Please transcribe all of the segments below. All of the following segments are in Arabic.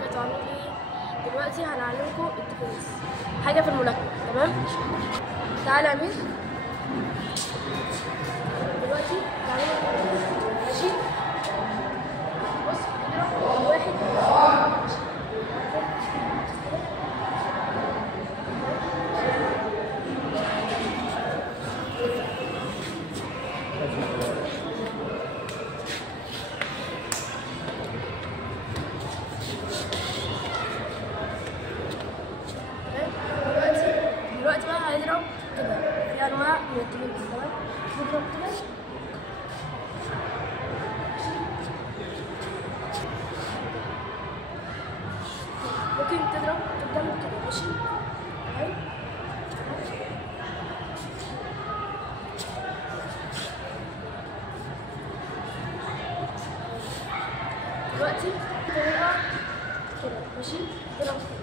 وبركاته. عاملين ايه؟ دلوقتي هنعلمكم الديفنس، حاجة في الملاكمة. تمام؟ تعالى يا أمير. دلوقتي هنعلمكم ماشي؟ بص اضرب واحد دلوقتي بقى هنضرب كده، في انواع من الديفنس. تمام؟ نضرب كده ممكن تضرب قدامك كده. ماشي؟ تمام؟ دلوقتي طريقة كده. ماشي؟ تضرب كده.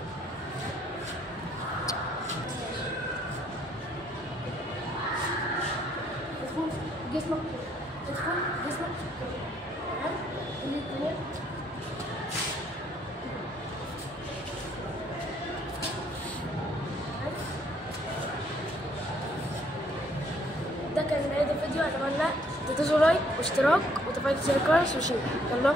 تدخل جسمك كده، تدخل جسمك كده. تمام؟ الاتنين ده كان نهاية الفيديو. اتمنى تدوسوا لايك واشتراك وتفعيل زر الجرس وشير. يلا.